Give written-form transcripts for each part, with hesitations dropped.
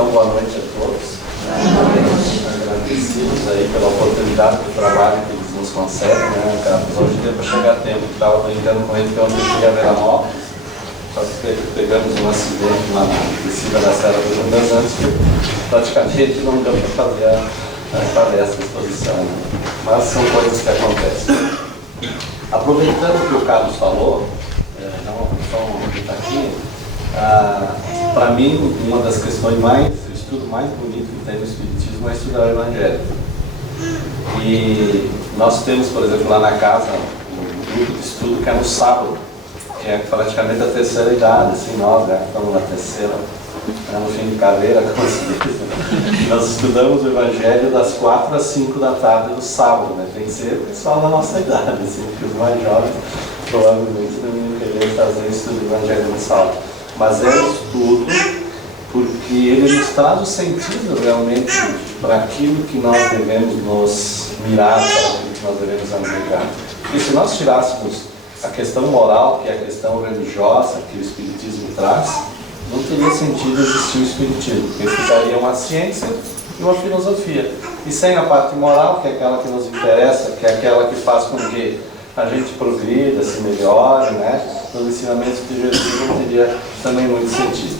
Então, boa noite a todos. Agradecidos aí pela oportunidade do trabalho que eles nos concedem, né, Carlos? Hoje deu para chegar a tempo, estava brincando com ele que ontem eu cheguei a Veranópolis, só que pegamos um acidente lá na descida da Serra dos Judas antes que praticamente não deu para fazer a palestra, a exposição, né? Mas são coisas que acontecem. Aproveitando o que o Carlos falou, só um aqui, para mim, uma das questões o estudo mais bonito que tem no Espiritismo é estudar o Evangelho. E nós temos, por exemplo, lá na casa, um grupo de estudo que é no sábado, que é praticamente a terceira idade, assim, nós já estamos na terceira, no fim de carreira, como se diz. Nós estudamos o Evangelho das 4 às 5 da tarde do sábado, né? Tem que ser o pessoal da nossa idade, assim, porque os mais jovens provavelmente não iam querer fazer estudo do Evangelho no sábado. Mas é um estudo porque ele nos traz o sentido realmente para aquilo que nós devemos nos mirar, para aquilo que nós devemos almejar. Porque se nós tirássemos a questão moral, que é a questão religiosa que o Espiritismo traz, não teria sentido existir o Espiritismo, porque ficaria uma ciência e uma filosofia. E sem a parte moral, que é aquela que nos interessa, que é aquela que faz com que a gente progrida, se melhore, né? Nos ensinamentos de Jesus não teria também muito sentido.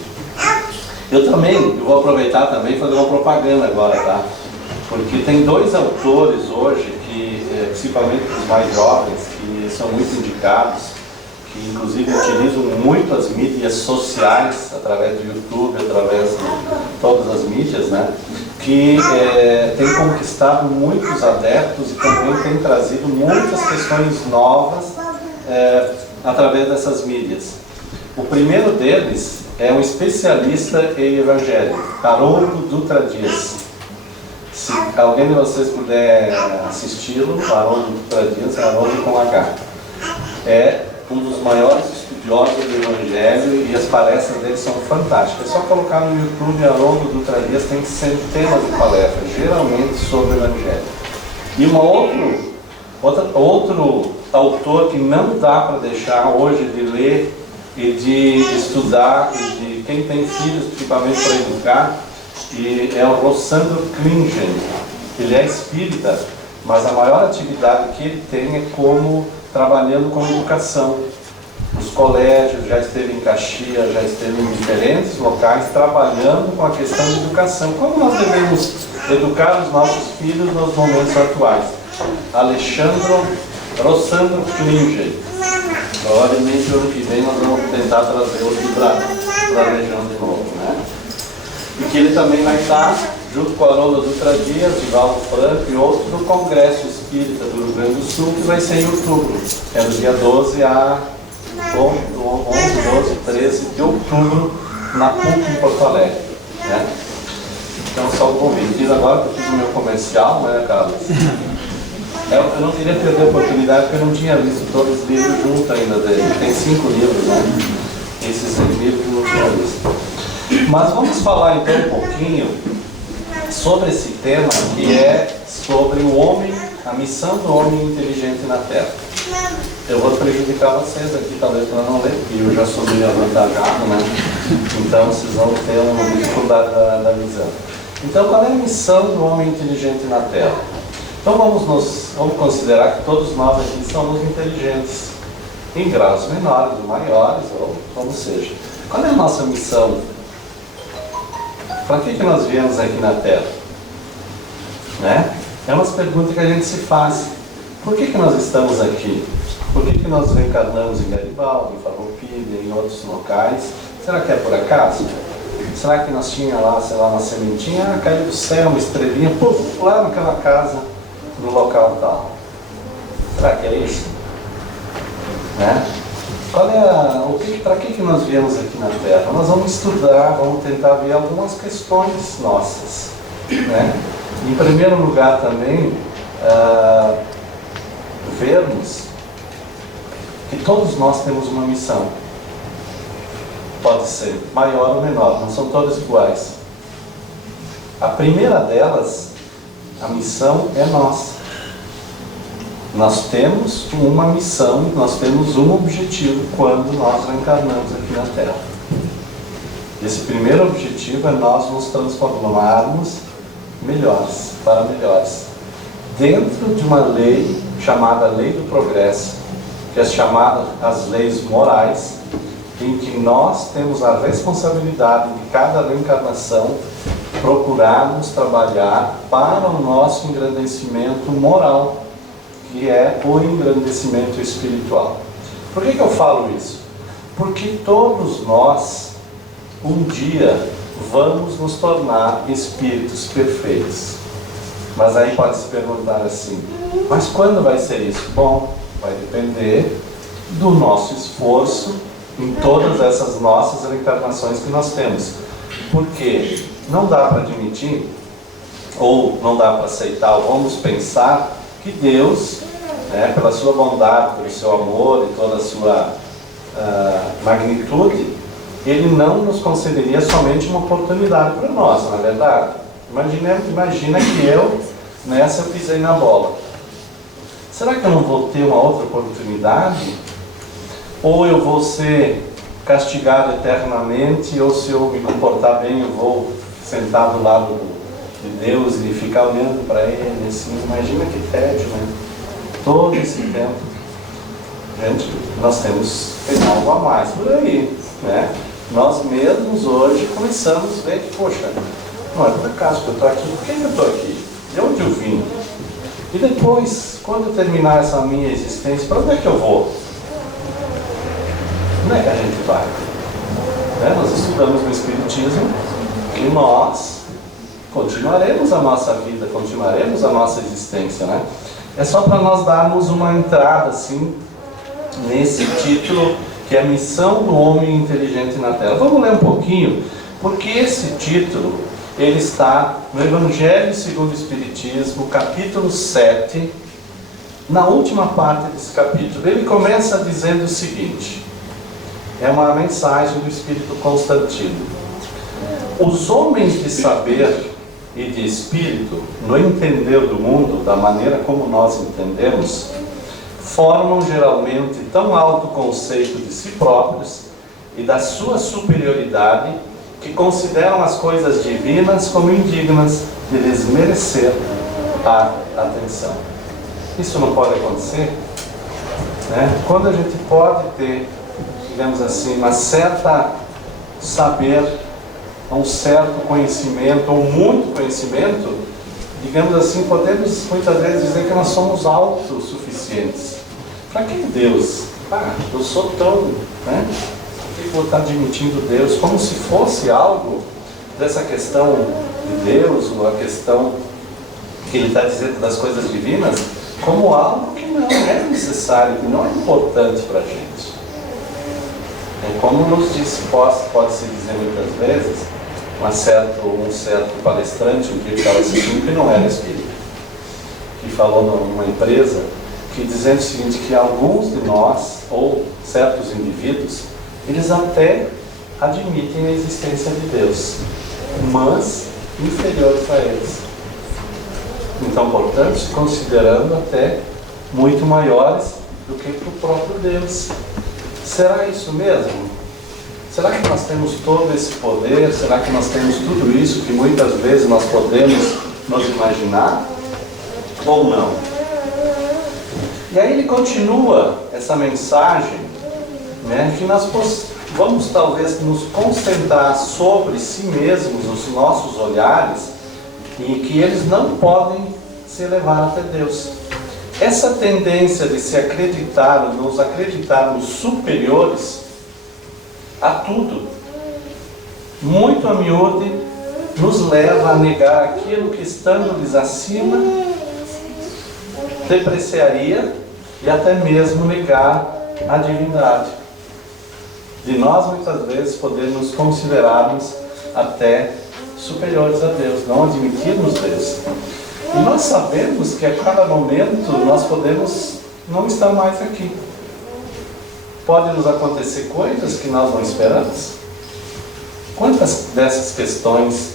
Eu vou aproveitar também e fazer uma propaganda agora, tá? Porque tem dois autores hoje, que, principalmente os mais jovens, que são muito indicados, que inclusive utilizam muito as mídias sociais, através do YouTube, através de todas as mídias, né? Que tem conquistado muitos adeptos e também tem trazido muitas questões novas através dessas mídias. O primeiro deles é um especialista em Evangelho, Haroldo Dutra Dias. Se alguém de vocês puder assisti-lo, Haroldo Dutra Dias, Haroldo com H. É um dos maiores estudiosos do Evangelho e as palestras dele são fantásticas. É só colocar no YouTube Haroldo Dutra Dias, tem centenas de palestras, geralmente sobre o Evangelho. E outro autor que não dá para deixar hoje de ler e de estudar, e de quem tem filhos, principalmente para educar, e é o Rossandro Klingen. Ele é espírita, mas a maior atividade que ele tem é como trabalhando com educação. Nos colégios, já esteve em Caxias, já esteve em diferentes locais trabalhando com a questão de educação. Como nós devemos educar os nossos filhos nos momentos atuais? Rossandro Klingen. Provavelmente ano que vem nós vamos tentar trazê-lo aqui para a região de novo, né? E que ele também vai estar junto com a Haroldo Dutra Dias, Divaldo Franco e outros no Congresso Espírita do Rio Grande do Sul, que vai ser em outubro. É do dia 11, 12, 13 de outubro, na PUC em Porto Alegre, né? Então, só o convite. E agora que eu fiz o meu comercial, né, Carlos? Eu não queria perder a oportunidade, porque eu não tinha visto todos os livros juntos ainda dele. Tem 5 livros, né? Esses 6 livros eu não tinha visto. Mas vamos falar então um pouquinho sobre esse tema, que é sobre o homem, a missão do homem inteligente na Terra. Eu vou prejudicar vocês aqui, talvez, para não ler, porque eu já sou meio avantajado, né? Então vocês vão ter uma dificuldade da visão. Então, qual é a missão do homem inteligente na Terra? Então vamos considerar que todos nós aqui somos inteligentes, em graus menores ou maiores, ou como seja. Qual é a nossa missão? Para que nós viemos aqui na Terra? Né? É uma pergunta que a gente se faz. Por que nós estamos aqui? Por que nós reencarnamos em Garibaldi, em Farroupilha, em outros locais? Será que é por acaso? Será que nós tínhamos lá, sei lá, uma sementinha, caiu do céu, uma estrelinha, lá naquela casa, no local tal? Será que é isso? Né? Para que nós viemos aqui na Terra? Nós vamos estudar, vamos tentar ver algumas questões nossas, né? Em primeiro lugar também, vermos que todos nós temos uma missão. Pode ser maior ou menor, não são todas iguais. A primeira delas, a missão é nossa. Nós temos uma missão, nós temos um objetivo quando nós reencarnamos aqui na Terra. Esse primeiro objetivo é nós nos transformarmos melhores, para melhores, dentro de uma lei chamada Lei do Progresso, que é chamada as leis morais, em que nós temos a responsabilidade de cada reencarnação procurarmos trabalhar para o nosso engrandecimento moral, que é o engrandecimento espiritual. Por que eu falo isso? Porque todos nós, um dia, vamos nos tornar espíritos perfeitos. Mas aí pode se perguntar assim, mas quando vai ser isso? Bom, vai depender do nosso esforço em todas essas nossas reencarnações que nós temos. Porque não dá para admitir, ou não dá para aceitar, ou vamos pensar que Deus, pela sua bondade, pelo seu amor e toda a sua magnitude, Ele não nos concederia somente uma oportunidade para nós, não é verdade? Imagina que eu, nessa eu pisei na bola. Será que eu não vou ter uma outra oportunidade? Ou eu vou ser castigado eternamente, ou se eu me comportar bem, eu vou sentar do lado de Deus e ficar olhando para Ele, assim, imagina que tédio, né? Todo esse tempo. Gente, nós temos que ter algo a mais por aí, né? Nós mesmos hoje começamos a ver que, poxa, não é por acaso que eu estou aqui, por que eu estou aqui? De onde eu vim? E depois, quando eu terminar essa minha existência, para onde é que eu vou? Onde é que a gente vai? Nós estudamos no Espiritismo que nós continuaremos a nossa vida, continuaremos a nossa existência, né? É só para nós darmos uma entrada, assim, nesse título, que é a missão do homem inteligente na Terra. Vamos ler um pouquinho, porque esse título, ele está no Evangelho segundo o Espiritismo, capítulo 7, na última parte desse capítulo. Ele começa dizendo o seguinte, é uma mensagem do Espírito Constantino. Os homens de saber e de espírito, no entender do mundo, da maneira como nós entendemos, formam geralmente tão alto conceito de si próprios e da sua superioridade que consideram as coisas divinas como indignas de lhes merecer a atenção. Isso não pode acontecer, né? Quando a gente pode ter, digamos assim, uma certa saber, um certo conhecimento, ou muito conhecimento, digamos assim, podemos muitas vezes dizer que nós somos autossuficientes. Para que Deus? Eu sou tão, né? Por que eu vou estar admitindo Deus? Como se fosse algo dessa questão de Deus, ou a questão que ele está dizendo das coisas divinas, como algo que não é necessário, que não é importante para a gente. É como nos disse, pode-se dizer muitas vezes, um certo palestrante, um dia que estava assistindo, que não era espírita, que falou numa empresa, que dizendo o seguinte, que alguns de nós, ou certos indivíduos, eles até admitem a existência de Deus, mas inferiores a eles. Então, portanto, se considerando até muito maiores do que o próprio Deus. Será isso mesmo? Será que nós temos todo esse poder? Será que nós temos tudo isso que muitas vezes nós podemos nos imaginar? Ou não? E aí ele continua essa mensagem, né, que nós vamos talvez nos concentrar sobre si mesmos, os nossos olhares, e que eles não podem se elevar até Deus. Essa tendência de se acreditar, nos acreditarmos superiores a tudo, muito a miúde, nos leva a negar aquilo que, estando-lhes acima, depreciaria e até mesmo negar a divindade. De nós, muitas vezes, podemos considerarmos até superiores a Deus, não admitirmos Deus. E nós sabemos que a cada momento nós podemos não estar mais aqui. Pode nos acontecer coisas que nós não esperamos. Quantas dessas questões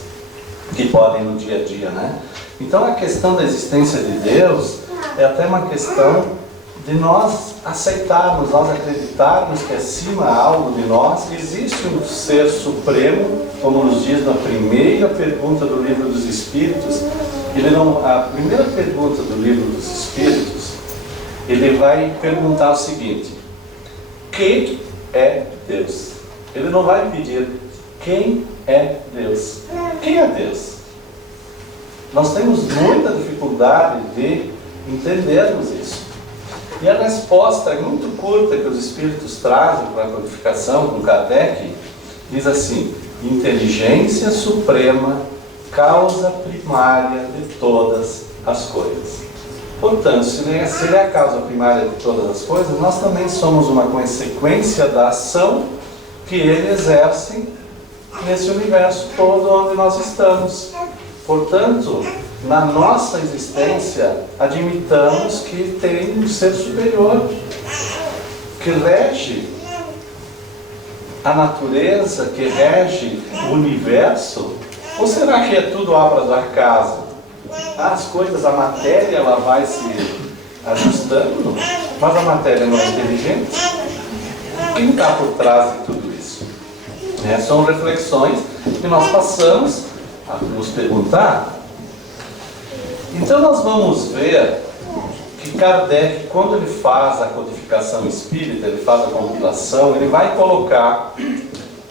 que podem no dia a dia, né? Então a questão da existência de Deus é até uma questão de nós aceitarmos, nós acreditarmos que acima há algo de nós, existe um ser supremo, como nos diz na primeira pergunta do Livro dos Espíritos. A primeira pergunta do Livro dos Espíritos, ele vai perguntar o seguinte: quem é Deus? Ele não vai pedir quem é Deus. Quem é Deus? Nós temos muita dificuldade de entendermos isso. E a resposta é muito curta que os Espíritos trazem para a codificação com Kardec, diz assim: inteligência suprema, causa primária de todas as coisas. Portanto, se ele é a causa primária de todas as coisas, nós também somos uma consequência da ação que ele exerce nesse universo todo onde nós estamos. Portanto, na nossa existência, admitamos que tem um ser superior que rege a natureza, que rege o universo. Ou será que é tudo obra do acaso? As coisas, a matéria, ela vai se ajustando, mas a matéria não é inteligente? Quem está por trás de tudo isso? São reflexões que nós passamos a nos perguntar. Então nós vamos ver que Kardec, quando ele faz a codificação espírita, ele faz a compilação, ele vai colocar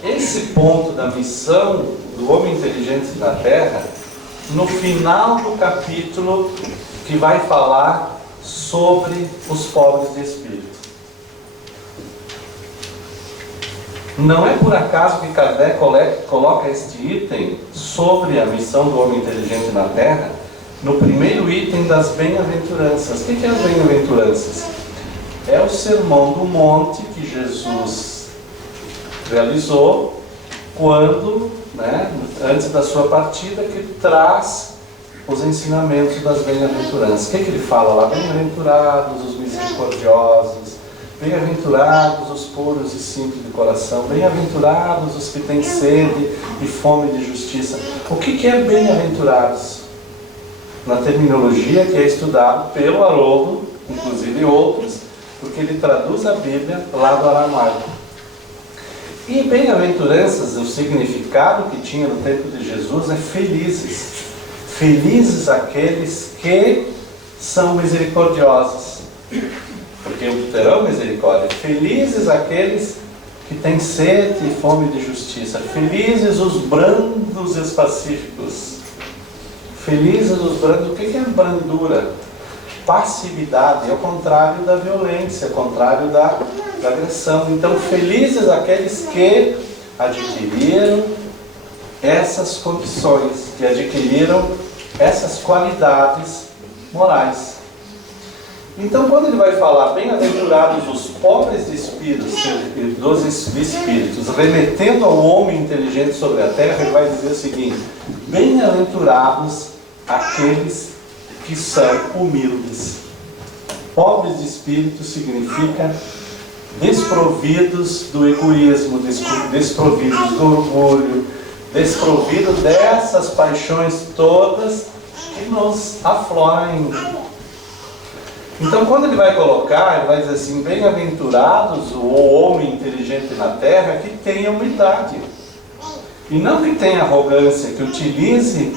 esse ponto da missão do homem inteligente na Terra no final do capítulo que vai falar sobre os pobres de espírito. Não é por acaso que Kardec coloca este item sobre a missão do homem inteligente na Terra no primeiro item das bem-aventuranças. O que é as bem-aventuranças? É o sermão do monte que Jesus realizou quando, antes da sua partida, que traz os ensinamentos das bem-aventuranças. O que ele fala lá? Bem-aventurados os misericordiosos, bem-aventurados os puros e simples de coração, bem-aventurados os que têm sede e fome de justiça. O que é bem-aventurados? Na terminologia que é estudado pelo Haroldo, inclusive outros, porque ele traduz a Bíblia lá do aramaico. E bem-aventuranças, o significado que tinha no tempo de Jesus é felizes. Felizes aqueles que são misericordiosos, porque terão misericórdia. Felizes aqueles que têm sede e fome de justiça. Felizes os brandos e os pacíficos. Felizes os brandos. O que é brandura? Passividade, é o contrário da violência, é o contrário da agressão. Então, felizes aqueles que adquiriram essas condições, que adquiriram essas qualidades morais. Então, quando ele vai falar bem-aventurados os pobres de espíritos, dos espíritos, remetendo ao homem inteligente sobre a terra, ele vai dizer o seguinte: bem-aventurados aqueles que são humildes. Pobres de espírito significa desprovidos do egoísmo, desprovidos do orgulho, desprovidos dessas paixões todas que nos afloram. Então, quando ele vai colocar, ele vai dizer assim: bem-aventurados o homem inteligente na terra que tenha humildade. E não que tenha arrogância, que utilize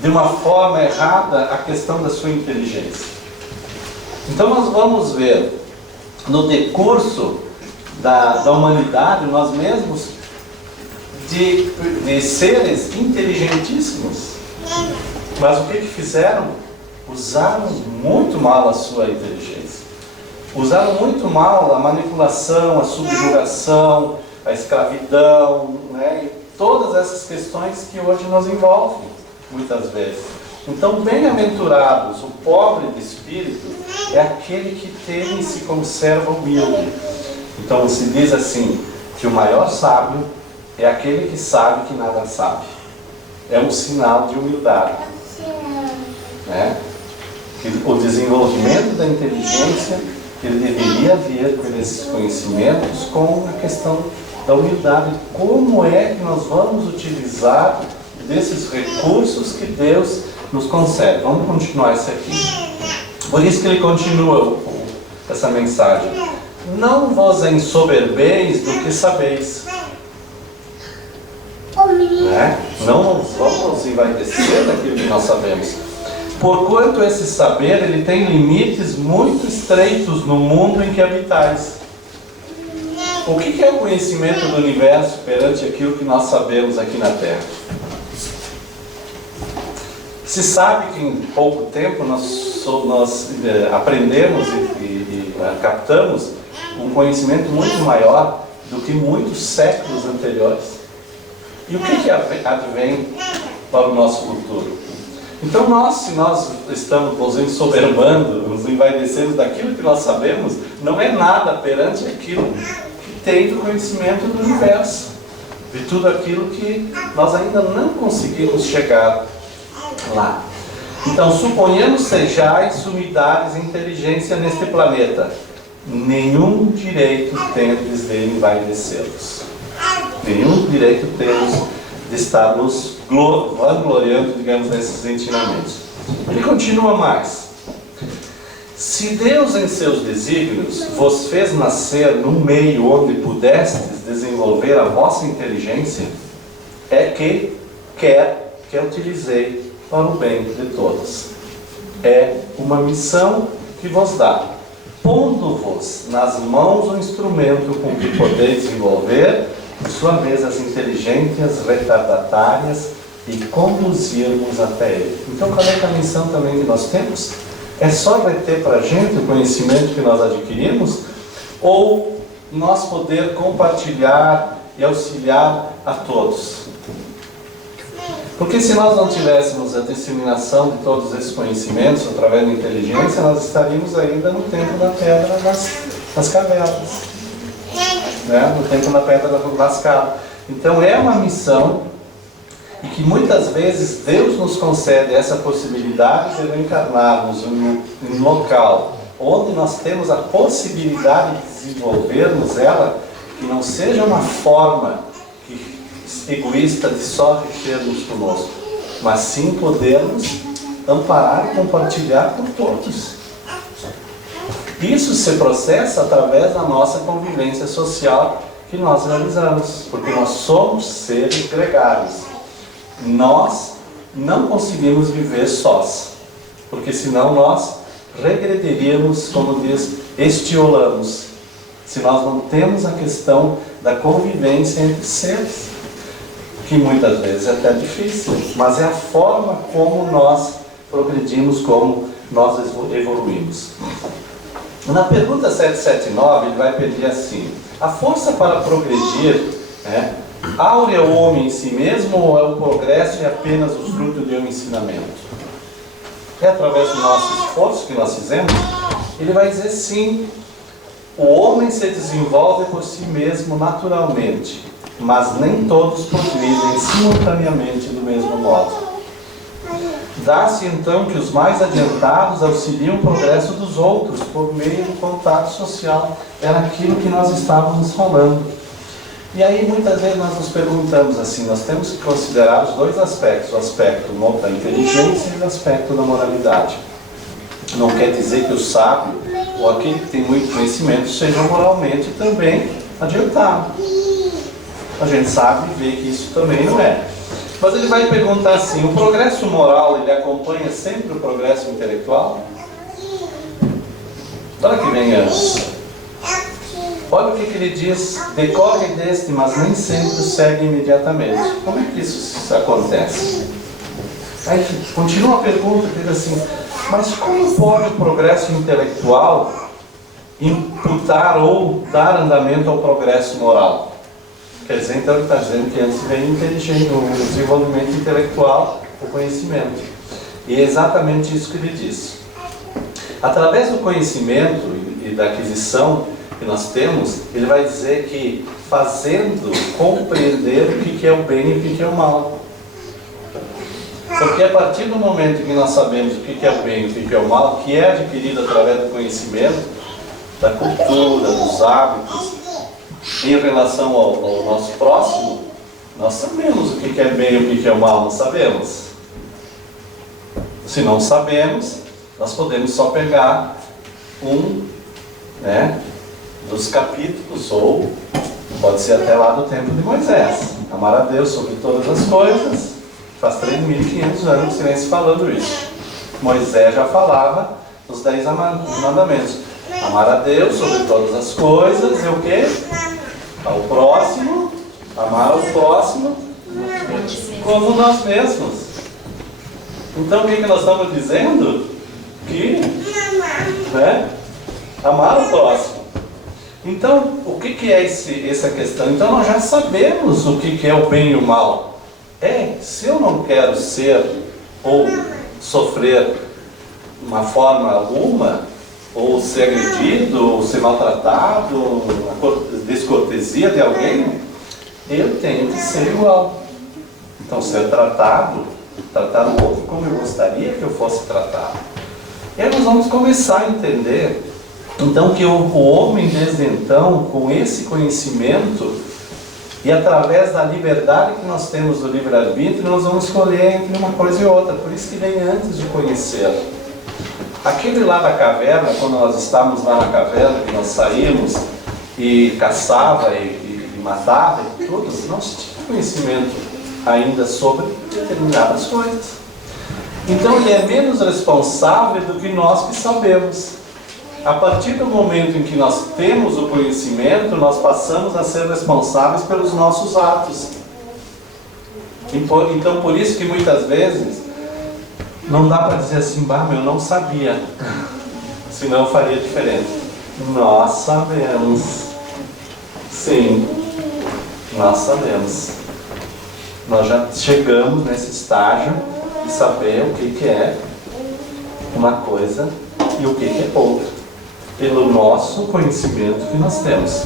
de uma forma errada a questão da sua inteligência. Então nós vamos ver, no decurso da humanidade, nós mesmos, de seres inteligentíssimos. Mas o que fizeram? Usaram muito mal a sua inteligência. Usaram muito mal a manipulação, a subjugação, a escravidão, e todas essas questões que hoje nos envolvem, muitas vezes. Então, bem-aventurados, o pobre de espírito é aquele que teme e se conserva humilde. Então, se diz assim, que o maior sábio é aquele que sabe que nada sabe. É um sinal de humildade. Que o desenvolvimento da inteligência, ele deveria vir com esses conhecimentos, com a questão da humildade. Como é que nós vamos utilizar desses recursos que Deus nos concede? Vamos continuar isso aqui. Por isso que ele continua essa mensagem. não vos ensoberbeis do que sabeis. Não vamos envaidecer daquilo que nós sabemos. Porquanto esse saber, ele tem limites muito estreitos no mundo em que habitais. O que é o conhecimento do universo perante aquilo que nós sabemos aqui na Terra? Se sabe que em pouco tempo nós aprendemos e captamos um conhecimento muito maior do que muitos séculos anteriores. E o que advém para o nosso futuro? Então se nós estamos nos ensoberbando, nos envaidecendo daquilo que nós sabemos, não é nada perante aquilo que tem do conhecimento do universo, de tudo aquilo que nós ainda não conseguimos chegar lá. Então, suponhamos sejais sumidades de inteligência neste planeta, nenhum direito tendes de envaidecê-los. Nenhum direito temos de estar nos vangloriando, digamos, nesses ensinamentos. Ele continua mais. Se Deus em seus desígnios vos fez nascer num meio onde pudestes desenvolver a vossa inteligência, é que quer que a utilizei para o bem de todos. É uma missão que vos dá, pondo-vos nas mãos o instrumento com que podeis desenvolver, por sua vez, as inteligências retardatárias e conduzirmos até ele. Então, qual é a missão também que nós temos? É só reter para a gente o conhecimento que nós adquirimos, ou nós poder compartilhar e auxiliar a todos? Porque se nós não tivéssemos a disseminação de todos esses conhecimentos através da inteligência, nós estaríamos ainda no tempo da pedra das cavernas. No tempo da pedra lascada. Então é uma missão, e que muitas vezes Deus nos concede essa possibilidade de reencarnarmos em um local onde nós temos a possibilidade de desenvolvermos ela, que não seja uma forma egoísta de só retermos conosco, mas sim podermos amparar e compartilhar com todos. Isso se processa através da nossa convivência social que nós realizamos, porque nós somos seres gregários. Nós não conseguimos viver sós, porque senão nós regrediríamos, como diz, estiolamos, se nós não temos a questão da convivência entre seres, que muitas vezes é até difícil, mas é a forma como nós progredimos, como nós evoluímos. Na pergunta 779, ele vai pedir assim: a força para progredir, áurea o homem em si mesmo, ou é o progresso e apenas o fruto de um ensinamento? É através do nosso esforço que nós fizemos? Ele vai dizer sim. O homem se desenvolve por si mesmo naturalmente, mas nem todos progridem simultaneamente do mesmo modo. Dá-se então que os mais adiantados auxiliam o progresso dos outros por meio do contato social. Era aquilo que nós estávamos falando. E aí muitas vezes nós nos perguntamos assim, nós temos que considerar os dois aspectos, o aspecto da inteligência e o aspecto da moralidade. Não quer dizer que o sábio, ou aquele que tem muito conhecimento, seja moralmente também adiantado. A gente sabe e vê que isso também não é. Mas ele vai perguntar assim: o progresso moral, ele acompanha sempre o progresso intelectual? Olha que vem antes. Olha o que ele diz: decorre deste, mas nem sempre segue imediatamente. Como é que isso acontece? Aí continua a pergunta, diz assim: mas como pode o progresso intelectual imputar ou dar andamento ao progresso moral? Quer dizer, então ele está dizendo que antes vem o desenvolvimento intelectual, o conhecimento. E é exatamente isso que ele diz. Através do conhecimento e da aquisição que nós temos, ele vai dizer que fazendo compreender o que é o bem e o que é o mal. Porque a partir do momento que nós sabemos o que é o bem e o que é o mal, que é adquirido através do conhecimento, da cultura, dos hábitos, em relação ao nosso próximo, nós sabemos o que é bem e o que é o mal, não sabemos. Se não sabemos, nós podemos só pegar dos capítulos, ou pode ser até lá do tempo de Moisés. Amar a Deus sobre todas as coisas. Faz 3.500 anos que vem se falando isso. Moisés já falava os 10 mandamentos. Amar a Deus sobre todas as coisas e o quê? Ao próximo, amar ao próximo como nós mesmos. Então o que nós estamos dizendo? Que, né? Amar o próximo. Então, o que é essa questão? Então nós já sabemos o que é o bem e o mal. Se eu não quero ser ou sofrer de uma forma alguma, ou ser agredido, ou ser maltratado, uma descortesia de alguém, eu tenho que ser igual. Então, ser tratar o outro como eu gostaria que eu fosse tratado. E aí nós vamos começar a entender, então, que o homem, desde então, com esse conhecimento, e através da liberdade que nós temos do livre-arbítrio, nós vamos escolher entre uma coisa e outra. Por isso que vem antes de conhecer. Aquele lá da caverna, quando nós estávamos lá na caverna, que nós saímos e caçava e matava e tudo, não se tinha conhecimento ainda sobre determinadas coisas. Então ele é menos responsável do que nós que sabemos. A partir do momento em que nós temos o conhecimento, nós passamos a ser responsáveis pelos nossos atos. Então por isso que muitas vezes não dá para dizer assim, eu não sabia, senão eu faria diferente. Nós sabemos. Sim, nós sabemos. Nós já chegamos nesse estágio de saber o que é uma coisa e o que é outra, pelo nosso conhecimento que nós temos.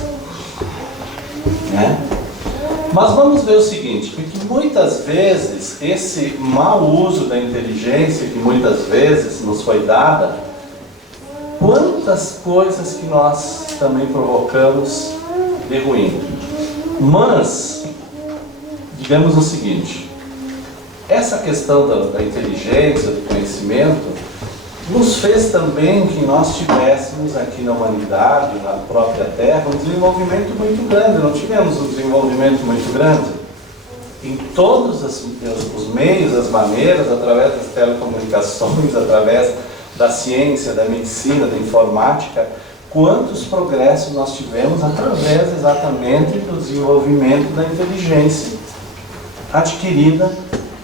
Mas vamos ver o seguinte, porque muitas vezes esse mau uso da inteligência que muitas vezes nos foi dada, quantas coisas que nós também provocamos de ruim. Mas, digamos o seguinte, essa questão da inteligência, do conhecimento, nos fez também que nós tivéssemos aqui na humanidade, na própria Terra, um desenvolvimento muito grande. Não tivemos um desenvolvimento muito grande? Em todos os meios, as maneiras, através das telecomunicações, através da ciência, da medicina, da informática, quantos progressos nós tivemos através exatamente do desenvolvimento da inteligência adquirida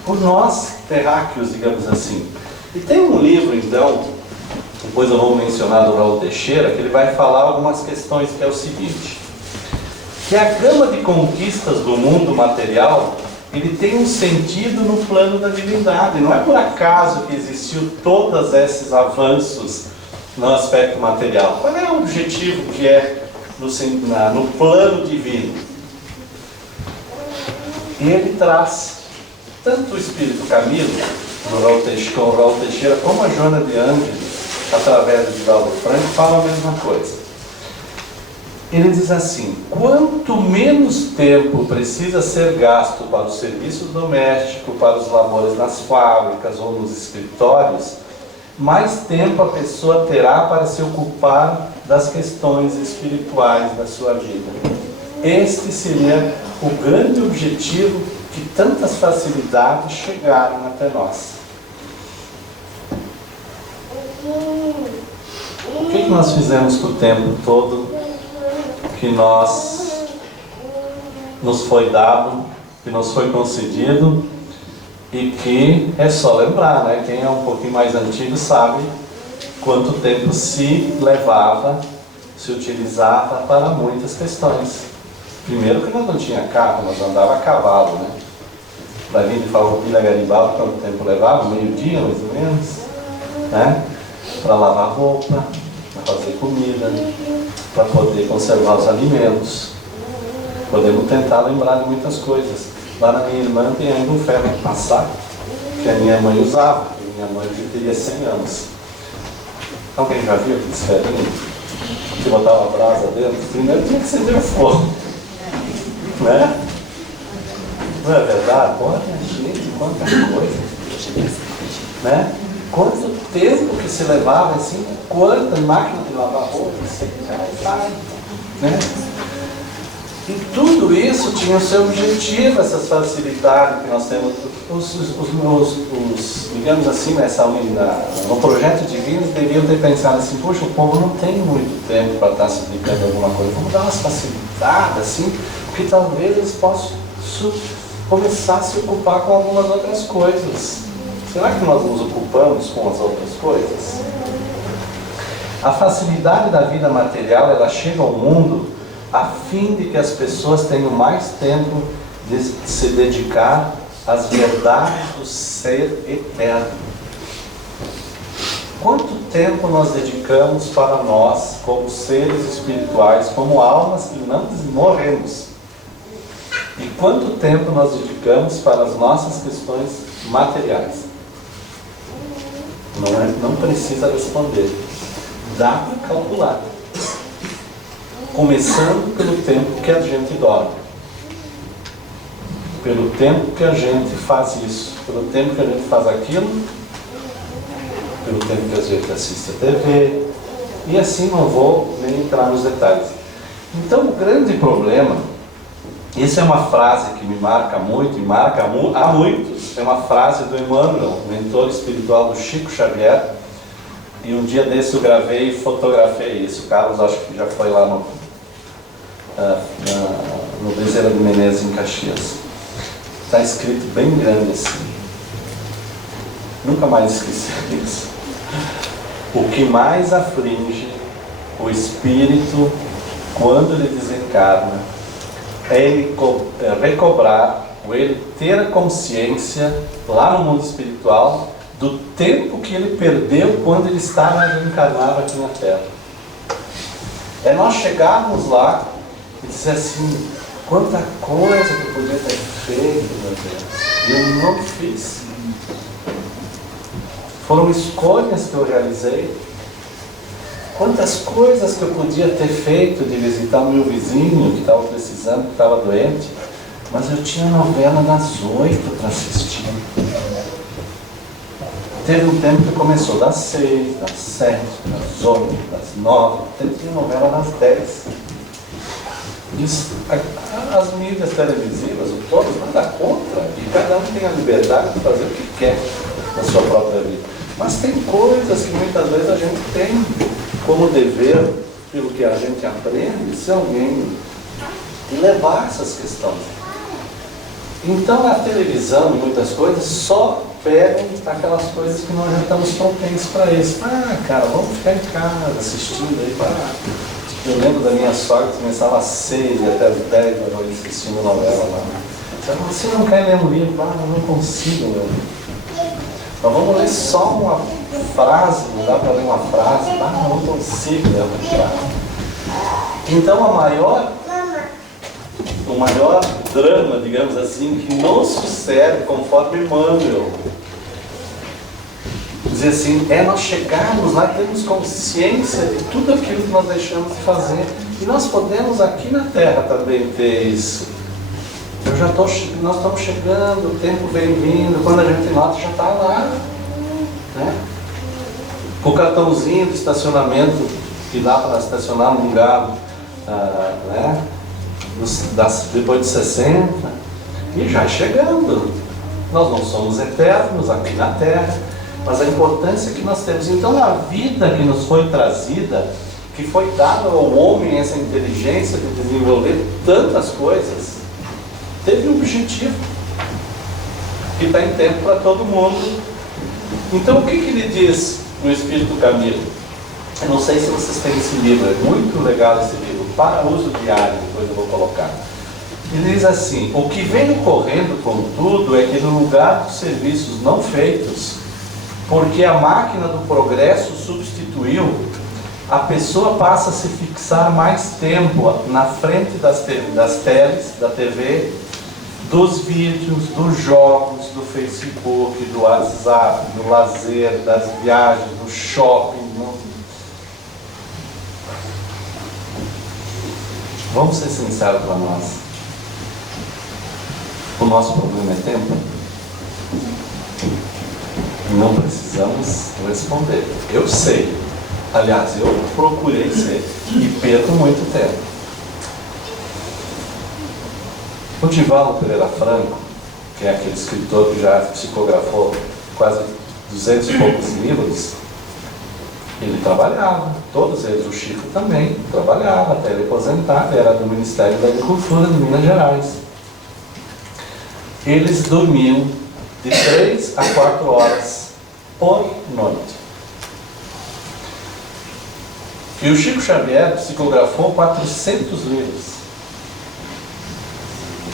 por nós, terráqueos, digamos assim. E tem um livro, então, depois eu vou mencionar do Raul Teixeira, que ele vai falar algumas questões, que é o seguinte, que a gama de conquistas do mundo material, ele tem um sentido no plano da divindade. Não é por acaso que existiu todos esses avanços no aspecto material. Qual é o objetivo que é no plano divino? Ele traz tanto o Espírito Camilo, com o Raul Teixeira, como a Joana de Ângeles, através de Divaldo Franco, fala a mesma coisa. Ele diz assim: quanto menos tempo precisa ser gasto para o serviço doméstico, para os labores nas fábricas ou nos escritórios, mais tempo a pessoa terá para se ocupar das questões espirituais da sua vida. Este seria o grande objetivo que tantas facilidades chegaram até nós. O que nós fizemos com o tempo todo que nos foi dado, que nos foi concedido, e que é só lembrar, né? Quem é um pouquinho mais antigo sabe quanto tempo se levava, se utilizava para muitas questões. Primeiro que nós não tinha carro, nós andava a cavalo, né? Para vir de Farroupilha a Garibaldi, quanto tempo levava? Meio-dia, mais ou menos, né? Para lavar roupa, para fazer comida, para poder conservar os alimentos. Podemos tentar lembrar de muitas coisas. Lá na minha irmã tem ainda um ferro de passar, que a minha mãe usava. Minha mãe teria 100 anos. Alguém já viu aquele ferrinho? Que botava a brasa dentro? Primeiro tinha que acender o fogo, né? Não é verdade? Olha, gente, quanta coisa, né? Quanto tempo que se levava assim, quanta máquina de lavar roupa, assim, né? E tudo isso tinha o seu objetivo, essas facilidades que nós temos, digamos assim, no projeto divino, deviam ter pensado assim, poxa, o povo não tem muito tempo para estar se dedicando a alguma coisa, vamos dar umas facilidades, assim, porque talvez eles possam começar a se ocupar com algumas outras coisas. Será que nós nos ocupamos com as outras coisas? A facilidade da vida material, ela chega ao mundo a fim de que as pessoas tenham mais tempo de se dedicar às verdades do ser eterno. Quanto tempo nós dedicamos para nós, como seres espirituais, como almas que não morremos? E quanto tempo nós dedicamos para as nossas questões materiais? Não precisa responder. Dá para calcular. Começando pelo tempo que a gente dorme, pelo tempo que a gente faz isso, pelo tempo que a gente faz aquilo, pelo tempo que a gente assiste a TV, e assim não vou nem entrar nos detalhes. Então o grande problema, essa é uma frase que me marca muito, e marca há muitos, é uma frase do Emmanuel, mentor espiritual do Chico Xavier, e um dia desse eu gravei e fotografei isso. O Carlos acho que já foi lá no Bezerra de Menezes, em Caxias. Está escrito bem grande assim. Nunca mais esqueci disso. O que mais aflige o espírito quando ele desencarna é ele recobrar, ou ele ter a consciência lá no mundo espiritual do tempo que ele perdeu quando ele estava encarnado aqui na Terra. É nós chegarmos lá e dizer assim, quanta coisa que eu podia ter feito, meu Deus, e eu não fiz. Foram escolhas que eu realizei. Quantas coisas que eu podia ter feito de visitar o meu vizinho que estava precisando, que estava doente, mas eu tinha novela das 8 para assistir. Teve um tempo que começou das 6, das 7, das 8, das 9, tinha novela das 10. As mídias televisivas, todos, nada contra, e cada um tem a liberdade de fazer o que quer na sua própria vida. Mas tem coisas que muitas vezes a gente tem como dever, pelo que a gente aprende, ser alguém e levar essas questões. Então a televisão e muitas coisas só pegam aquelas coisas que nós já estamos propensos para isso. Cara, vamos ficar em casa assistindo aí. Eu lembro da minha sogra que começava às 6 e até às 10 da noite assistindo novela lá. Você não quer ler um livro? Eu não consigo ler. Então vamos ler só uma frase, não dá para ler uma frase? Não consigo ler uma frase. Então o maior drama, digamos assim, que nos sucede conforme Emmanuel. Dizer assim, é nós chegarmos lá e termos consciência de tudo aquilo que nós deixamos de fazer. E nós podemos aqui na Terra também ter isso. Nós estamos chegando, o tempo vem vindo, quando a gente nota já está lá. Né? O cartãozinho de estacionamento que dá para estacionar num lugar, né? Depois de 60, e já chegando. Nós não somos eternos aqui na Terra, mas a importância que nós temos. Então a vida que nos foi trazida, que foi dada ao homem essa inteligência de desenvolver tantas coisas, teve um objetivo que está em tempo para todo mundo. Então o que ele diz no Espírito do Caminho? Eu não sei se vocês têm esse livro, é muito legal esse livro, para uso diário, depois eu vou colocar. Ele diz assim, o que vem ocorrendo, contudo, é que no lugar dos serviços não feitos, porque a máquina do progresso substituiu, a pessoa passa a se fixar mais tempo na frente das teles, da TV, dos vídeos, dos jogos, do Facebook, do WhatsApp, do lazer, das viagens, do shopping. Vamos ser sinceros para nós. O nosso problema é tempo? Não precisamos responder. Eu sei. Aliás, eu procurei ser. E perco muito tempo. O Divaldo Pereira Franco, que é aquele escritor que já psicografou quase 200 e poucos livros, ele trabalhava, todos eles, o Chico também, trabalhava até ele aposentar, ele era do Ministério da Agricultura de Minas Gerais. Eles dormiam de 3 a 4 horas por noite. E o Chico Xavier psicografou 400 livros.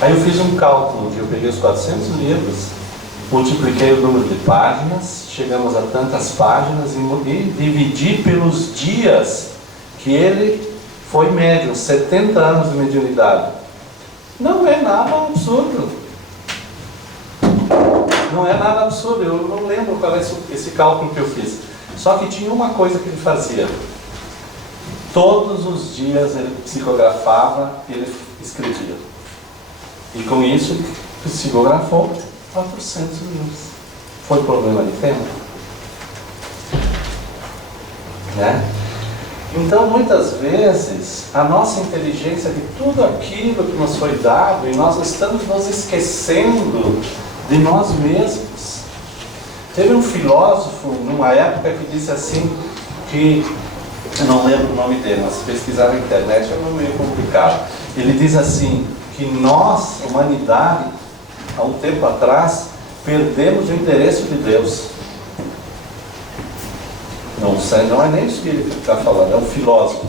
Aí eu fiz um cálculo, eu peguei os 400 livros, multipliquei o número de páginas, chegamos a tantas páginas e dividi pelos dias que ele foi médium, 70 anos de mediunidade. Não é nada absurdo. Não é nada absurdo, eu não lembro qual é esse cálculo que eu fiz. Só que tinha uma coisa que ele fazia. Todos os dias ele psicografava e ele escrevia. E com isso ele psicografou 400 livros. Foi problema de tempo? Né? Então, muitas vezes, a nossa inteligência de tudo aquilo que nos foi dado, e nós estamos nos esquecendo de nós mesmos. Teve um filósofo, numa época, que disse assim, que, eu não lembro o nome dele, mas se pesquisar na internet é meio complicado. Ele diz assim, que nós, humanidade, há um tempo atrás, perdemos o endereço de Deus. Não sei, não é nem o espírito que está falando, é um filósofo.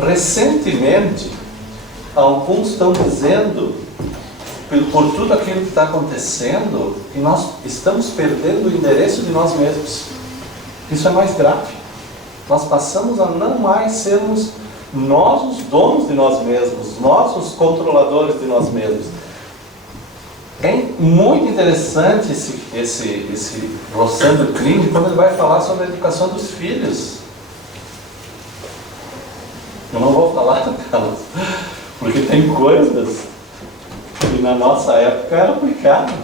Recentemente, alguns estão dizendo, por tudo aquilo que está acontecendo, que nós estamos perdendo o endereço de nós mesmos. Isso é mais grave. Nós passamos a não mais sermos nós os donos de nós mesmos, nós os controladores de nós mesmos. É muito interessante esse Rossandro Kling, quando ele vai falar sobre a educação dos filhos. Eu não vou falar, Carlos, porque tem coisas que na nossa época eram aplicadas.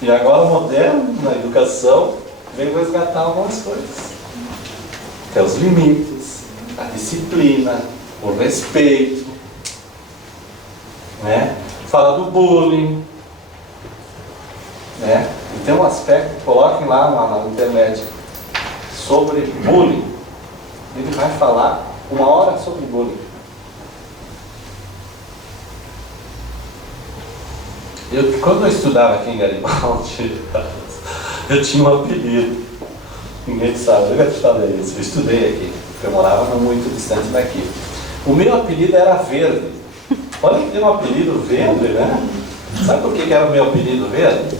E agora o moderno, na educação, veio resgatar algumas coisas. Que é os limites, a disciplina, o respeito, né? Fala do bullying, né? E tem um aspecto, coloquem lá na internet, sobre bullying. Ele vai falar 1 hora sobre bullying. Quando eu estudava aqui em Garibaldi, eu tinha um apelido. Ninguém sabe, eu já te falei isso. Eu estudei aqui, porque eu morava não muito distante daqui. O meu apelido era Verde. Olha que tem um apelido verde, né? Sabe por que era o meu apelido verde?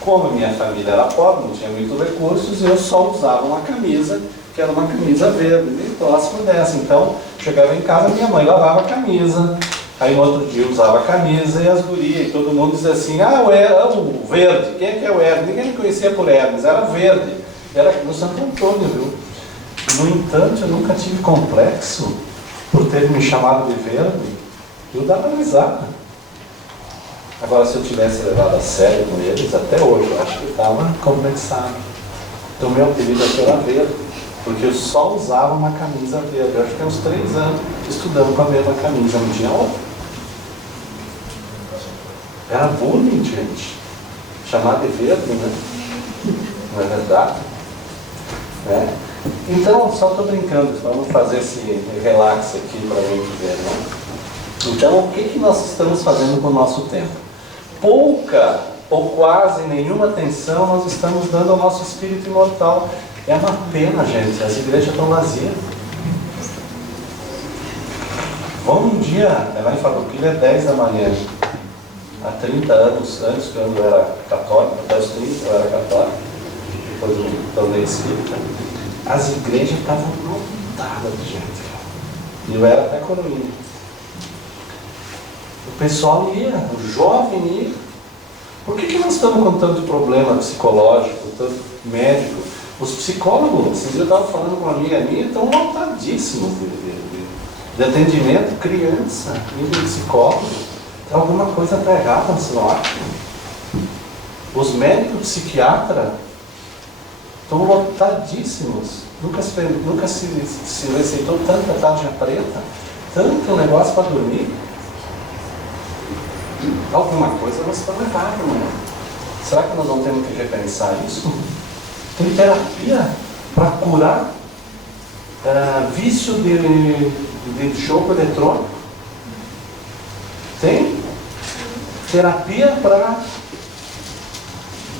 Como minha família era pobre, não tinha muitos recursos, eu só usava uma camisa, que era uma camisa verde, bem próxima dessa. Então, chegava em casa, minha mãe lavava a camisa, aí no outro dia eu usava a camisa e as gurias, e todo mundo dizia assim, o verde, quem é que é o Hermes? Ninguém me conhecia por Hermes, era verde. Era no Santo Antônio, viu? No entanto, eu nunca tive complexo por ter me chamado de verde. Eu dava risada. Agora, se eu tivesse levado a sério com eles, até hoje, eu acho que eu estava complexado. Então, meu apelido aqui era verde, porque eu só usava uma camisa verde. Eu acho que tem uns 3 anos estudando com a mesma camisa, não tinha outra. Era bullying, gente. Chamar de verde, né? Não é verdade? Né? Então, só estou brincando, vamos fazer esse relax aqui para a gente ver, né? Então, o que nós estamos fazendo com o nosso tempo? Pouca ou quase nenhuma atenção nós estamos dando ao nosso espírito imortal. É uma pena, gente, as igrejas estão vazias. Vamos um dia, lá em Farroupilha é 10 da manhã. Há 30 anos, antes, quando eu era católico, até os 30 eu era católico, depois eu me tornei espírita, as igrejas estavam lotadas de gente. E eu era até coroinha. O pessoal ia, o jovem ia. Por que nós estamos com tanto problema psicológico, tanto médico? Os psicólogos, esses dias eu estava falando com uma amiga minha, estão lotadíssimos de atendimento, criança, indo de psicólogo. Então, alguma coisa está errada, você não acha? Os médicos psiquiatras estão lotadíssimos. Nunca se receitou tanta tarja preta, tanto negócio para dormir. alguma coisa nós estamos errado, não é? Será que nós não temos que repensar isso? Tem terapia para curar vício de jogo eletrônico? Tem terapia para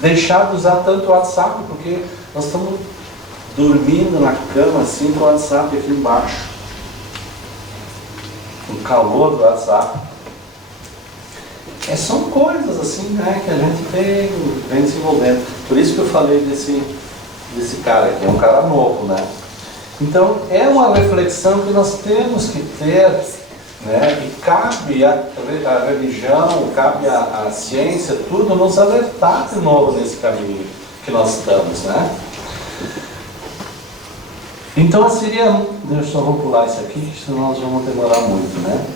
deixar de usar tanto o WhatsApp, porque nós estamos dormindo na cama assim com o WhatsApp aqui embaixo, o calor do WhatsApp. São coisas assim, né, que a gente vem desenvolvendo. Por isso que eu falei desse cara aqui, é um cara novo, né? Então é uma reflexão que nós temos que ter, né? E cabe a religião, cabe a ciência, tudo nos alertar de novo nesse caminho que nós estamos, né? Então seria, eu só vou pular isso aqui, senão nós vamos demorar muito, né?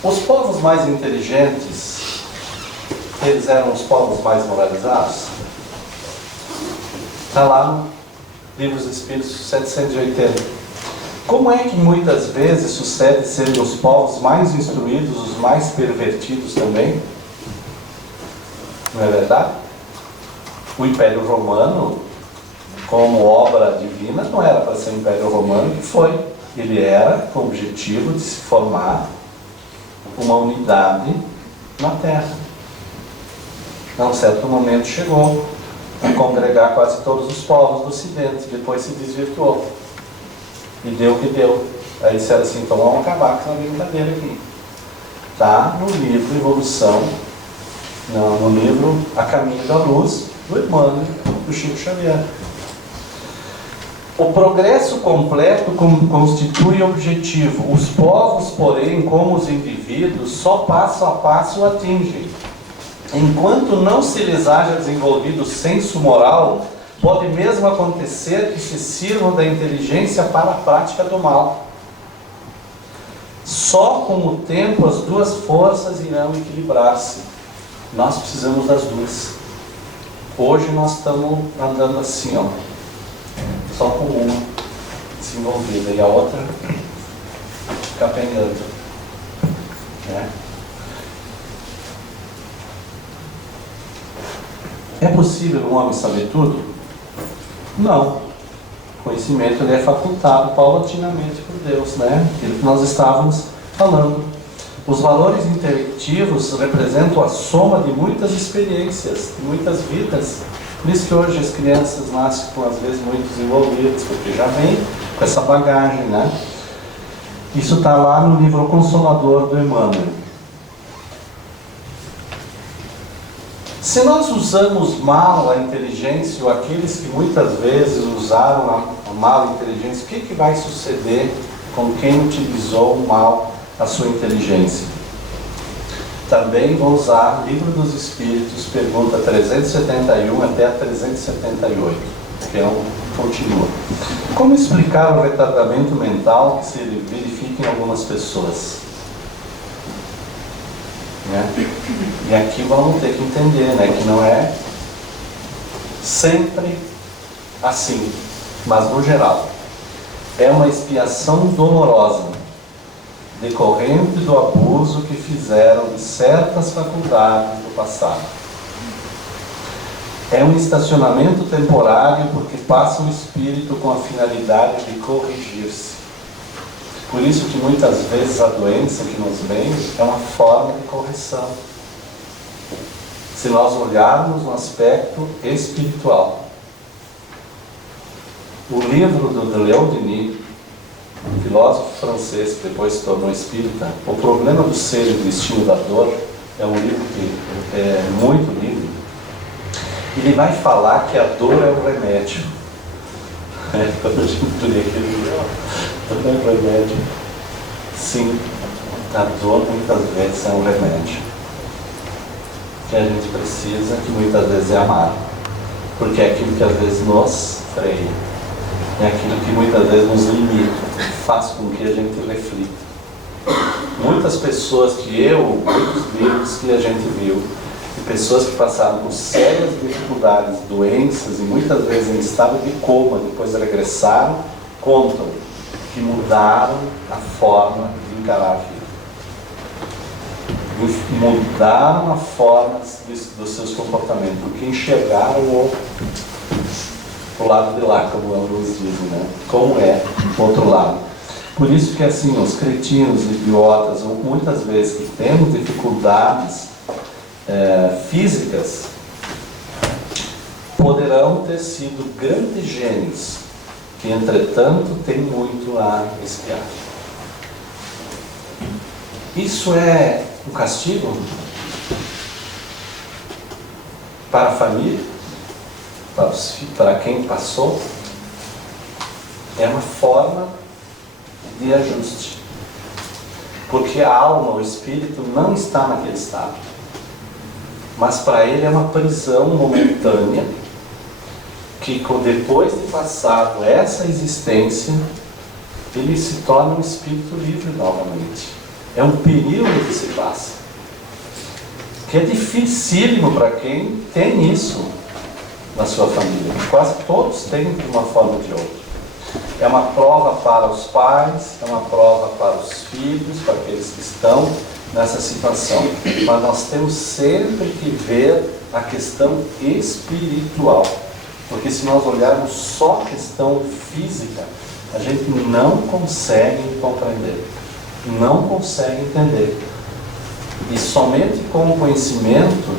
Os povos mais inteligentes, eles eram os povos mais moralizados? Está lá no Livro dos Espíritos 780. Como é que muitas vezes sucede serem os povos mais instruídos, os mais pervertidos também? Não é verdade? O Império Romano, como obra divina, não era para ser o Império Romano que foi. Ele era com o objetivo de se formar uma unidade na Terra. A um certo momento chegou a congregar quase todos os povos do Ocidente, depois se desvirtuou. E deu o que deu. Aí disseram assim, então vamos acabar com essa brincadeira aqui. Está no livro Evolução, no livro A Caminho da Luz, do Emmanuel, do Chico Xavier. O progresso completo constitui objetivo. Os povos, porém, como os indivíduos, só passo a passo o atingem. Enquanto não se lhes haja desenvolvido o senso moral, pode mesmo acontecer que se sirvam da inteligência para a prática do mal. Só com o tempo as duas forças irão equilibrar-se. Nós precisamos das duas. Hoje nós estamos andando assim, ó, só com uma desenvolvida e a outra capengando, né? É possível um homem saber tudo? Não. O conhecimento ele é facultado paulatinamente por Deus, né? Aquilo que nós estávamos falando. Os valores intelectivos representam a soma de muitas experiências, de muitas vidas. Por isso que hoje as crianças nascem com, às vezes, muito desenvolvidas, porque já vem com essa bagagem, né? Isso está lá no livro O Consolador do Emmanuel. Se nós usamos mal a inteligência, ou aqueles que muitas vezes usaram a mal inteligência, o que vai suceder com quem utilizou mal a sua inteligência? Também vou usar Livro dos Espíritos, pergunta 371 até a 378, que continua. Como explicar o retardamento mental que se verifica em algumas pessoas? Né? E aqui vamos ter que entender, né, que não é sempre assim, mas no geral. É uma expiação dolorosa, decorrente do abuso que fizeram de certas faculdades do passado. É um estacionamento temporário porque passa o espírito com a finalidade de corrigir-se. Por isso que muitas vezes a doença que nos vem é uma forma de correção. Se nós olharmos no aspecto espiritual. O livro do Leon Denis, um filósofo francês que depois se tornou espírita, O Problema do Ser e o Destino da Dor, é um livro que é muito lindo. Ele vai falar que a dor é o remédio. Quando a gente lê aquele livro, a dor é o remédio. Sim, a dor muitas vezes é um remédio. Que a gente precisa, que muitas vezes é amar. Porque é aquilo que às vezes nos freia. É aquilo que muitas vezes nos limita, faz com que a gente reflita. Muitas pessoas muitos livros que a gente viu, de pessoas que passaram por sérias dificuldades, doenças e muitas vezes em estado de coma, depois regressaram, contam que mudaram a forma de encarar a vida. Mudaram a forma dos seus comportamentos, porque enxergaram o lado de lá, como alguns dizem, né? Como é o outro lado. Por isso que assim, os cretinos, idiotas, muitas vezes que temos dificuldades físicas, poderão ter sido grandes gênios, que entretanto têm muito a espiar. Isso é um castigo para a família, para quem passou. É uma forma de ajuste, porque a alma, o espírito não está naquele estado, mas para ele é uma prisão momentânea, que depois de passado essa existência, ele se torna um espírito livre novamente. É um período que se passa, que é dificílimo para quem tem isso na sua família. Quase todos têm de uma forma ou de outra. É uma prova para os pais, é uma prova para os filhos, para aqueles que estão nessa situação. Mas nós temos sempre que ver a questão espiritual. Porque se nós olharmos só a questão física, a gente não consegue compreender, não consegue entender. E somente com o conhecimento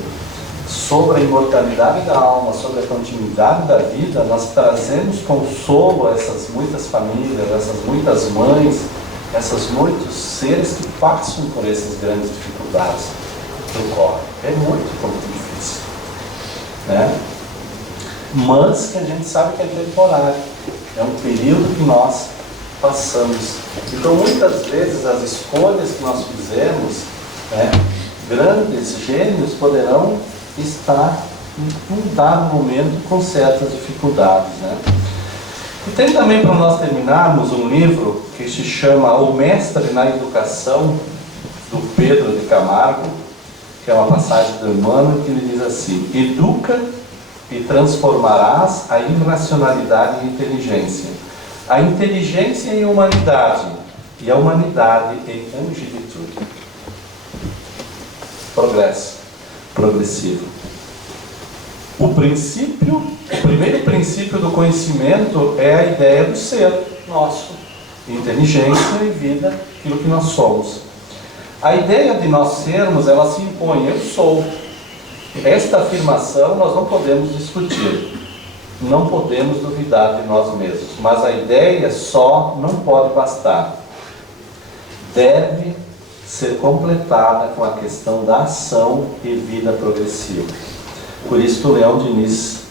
sobre a imortalidade da alma, sobre a continuidade da vida, nós trazemos consolo a essas muitas famílias, essas muitas mães, esses muitos seres que passam por essas grandes dificuldades que ocorrem. É muito difícil, né? Mas que a gente sabe que é temporário, é um período que nós passamos. Então muitas vezes as escolhas que nós fizemos, né, grandes gênios poderão estar em um dado momento com certas dificuldades, né? E tem também, para nós terminarmos, um livro que se chama O Mestre na Educação, do Pedro de Camargo, que é uma passagem do Emmanuel, que ele diz assim: educa e transformarás a irracionalidade em inteligência, a inteligência em humanidade e a humanidade em angelitude. Progresso progressivo. O primeiro princípio do conhecimento é a ideia do ser nosso, inteligência e vida, aquilo que nós somos. A ideia de nós sermos, ela se impõe: eu sou. Esta afirmação nós não podemos discutir, não podemos duvidar de nós mesmos, mas a ideia só não pode bastar. Deve ser completada com a questão da ação e vida progressiva. Por isso que o Leão Diniz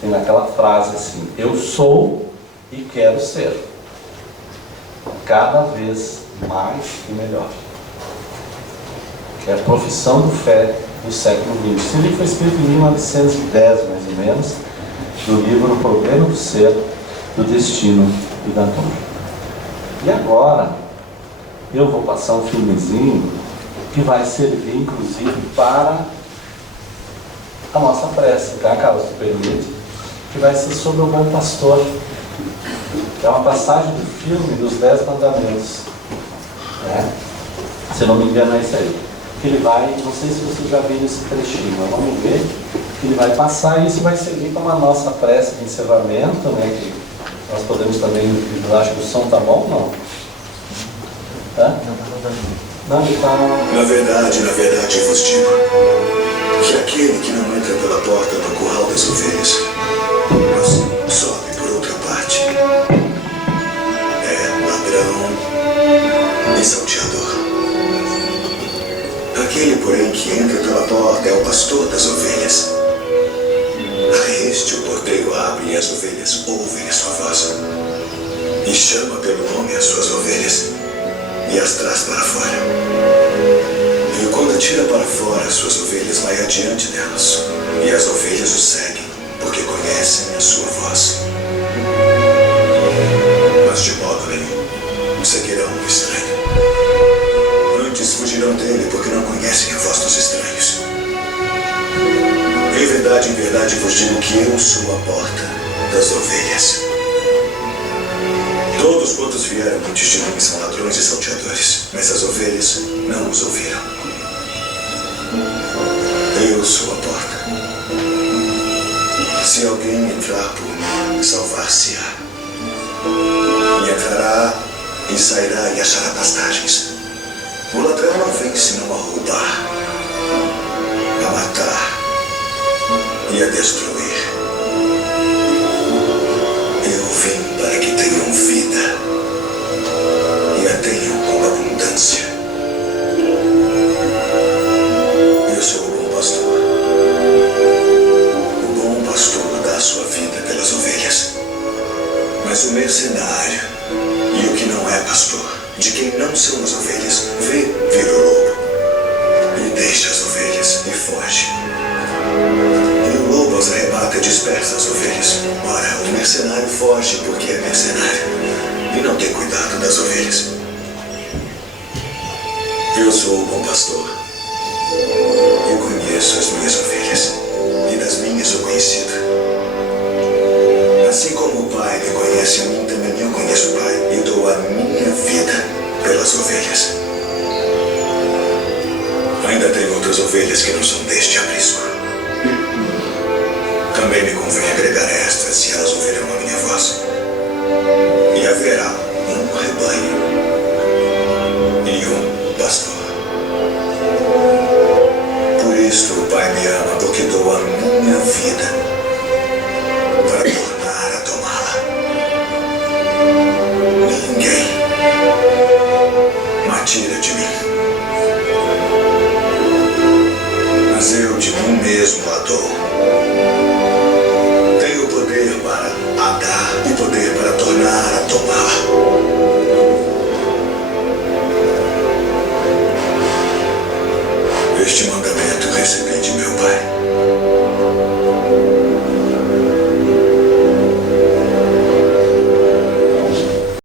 tem naquela frase assim: eu sou e quero ser, cada vez mais e melhor. Que é a profissão de fé do século XX. Esse livro foi escrito em 1910, mais ou menos, do livro O Problema do Ser, do Destino e da Dor. E agora, eu vou passar um filmezinho que vai servir, inclusive, para a nossa prece, tá, Carlos, se permite? Que vai ser sobre o bom pastor. É uma passagem do filme dos 10 Mandamentos, né? Se eu não me engano, é isso aí. Que ele vai, não sei se vocês já viram esse trechinho, mas vamos ver, que ele vai passar, e isso vai servir como a nossa prece de encerramento, né, que nós podemos também, eu acho que o som tá bom, não? Hã? Não, ele tá... Na verdade vos digo que aquele que não entra pela porta do curral das ovelhas, mas sobe por outra parte, é ladrão e salteador. Aquele, porém, que entra pela porta é o pastor das ovelhas. A este o porteiro abre e as ovelhas ouvem a sua voz. E chama pelo nome as suas ovelhas e as traz para fora. E quando tira para fora as suas ovelhas, vai adiante delas. E as ovelhas o seguem, porque conhecem a sua voz. Mas de modo nenhum seguirão o estranho. Antes fugirão dele, porque não conhecem a voz dos estranhos. Em verdade vos digo que eu sou a porta das ovelhas. Todos quantos vieram antes de mim são ladrões e salteadores, mas as ovelhas não os ouviram. Eu sou a porta. Se alguém entrar por mim, salvar-se-á. E entrará e sairá e achará pastagens. O ladrão não vem senão a roubar, a matar e a destruir. Eu vim para que tenham vida e a tenham com abundância. Eu sou o bom pastor. O bom pastor dá a sua vida pelas ovelhas. Mas o mercenário e o que não é pastor, de quem não são as ovelhas, vê vir o lobo e deixa as ovelhas e foge. E o lobo as arrebata e dispersa as ovelhas. Ora, o mercenário foge porque é mercenário e não tem cuidado das ovelhas. Eu sou o bom pastor. Eu conheço as minhas ovelhas e das minhas sou conhecido. Assim como o Pai me conhece a mim, também eu conheço o Pai e dou a minha vida pelas ovelhas. Ainda tenho outras ovelhas que não são deste aprisco. Também me convém agregar a estas se elas ouvirão a minha voz. E haverá um rebanho e um pastor. Por isto o Pai me ama, porque dou a minha vida para tornar a tomá-la. Ninguém me tira de mim, mas eu de mim mesmo a dou. Tenho poder para a dar e poder para tornar a tomá-la. Este mandamento recebi de meu Pai.